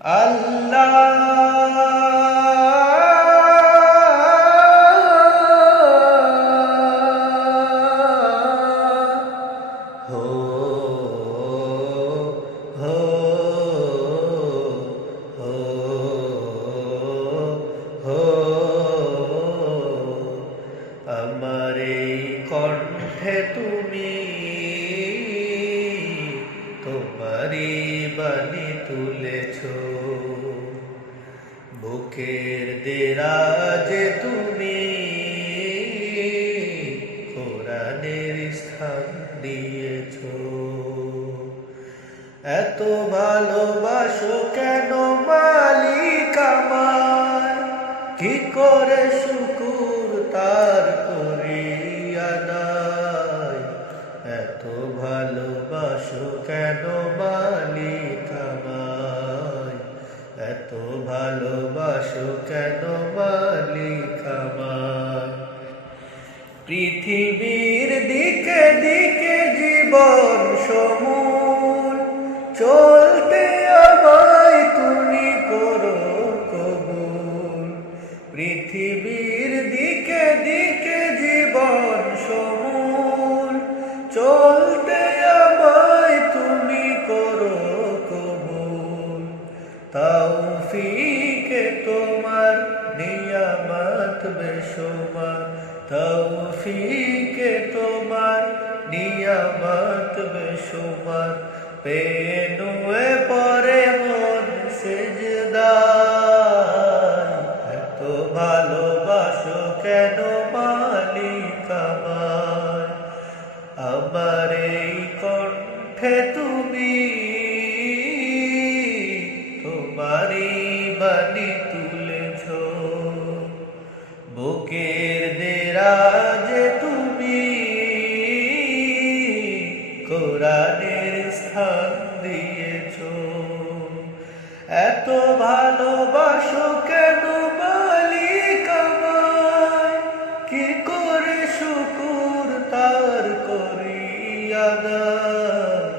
আল্লাহ হো হো হো হো আমার এই কণ্ঠে তুমি তোমারই বাণী তুলেছ, বুকের দেরাজে তুমি কোরআনের স্থান দিয়েছ। এত ভালোবাসো কেন মালিক আমার, কি করে শুকুর তার করি আদায়। এত ভালোবাসো কেন মালিক আমায়, এত ভালোবাসো কেন মালিক আমায়। পৃথিবীর দিকে দিকে জীবন সমূল, চলতে আমায় তুমি করো কবুল। পৃথিবীর দিকে দিকে জীবন সমূল, চলতে আমায় তুমি করো কবুল। তৌফিকে তোমার নিয়ামত বেশুমার, তৌফিকে তোমার নিয়ামত বেশুমার। পেনুয়ে পরে মন সিজদায়, এত ভালোবাসো কেন মালিক আমায়। আমার এই কণ্ঠে তুমি তোমারই বাণী তুলেছ, বুকের দেরাজে তুমি কোরআনের স্থান দিয়েছ। এত ভালোবাসো কেন মালিক আমায়, কি করে শুকুর তার করি আদায়।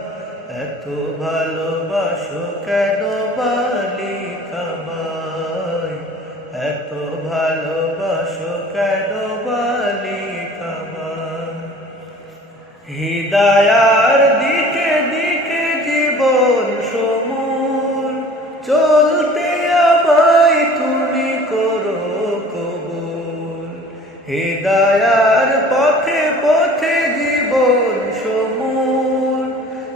এত ভালোবাসো কেন মালিক আমায়, এত ভালোবাসো কেন মালিক আমায়। হিদায়ার দিকে দিকে জীবন সমূল, চলতে আমায় তুমি করো কবুল। হিদায়ার পথে পথে জীবন সমূল,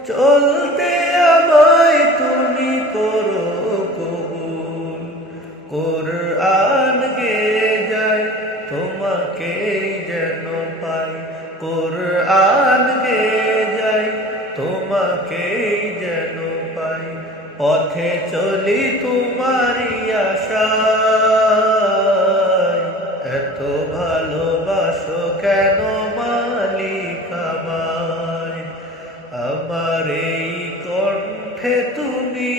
চলতে আমায় তুমি করো কবুল। কোরআন গে যায় তোমাকেই যেন পাই, কোরআন গে যায় তোমাকেই যেন পাই। পথে চলি তোমারই আশায়, এত ভালোবাসো কেন মালিক আমায়। আমার এই কণ্ঠে তুমি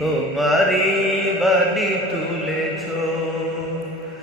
তোমারই বাণী তুলেছ,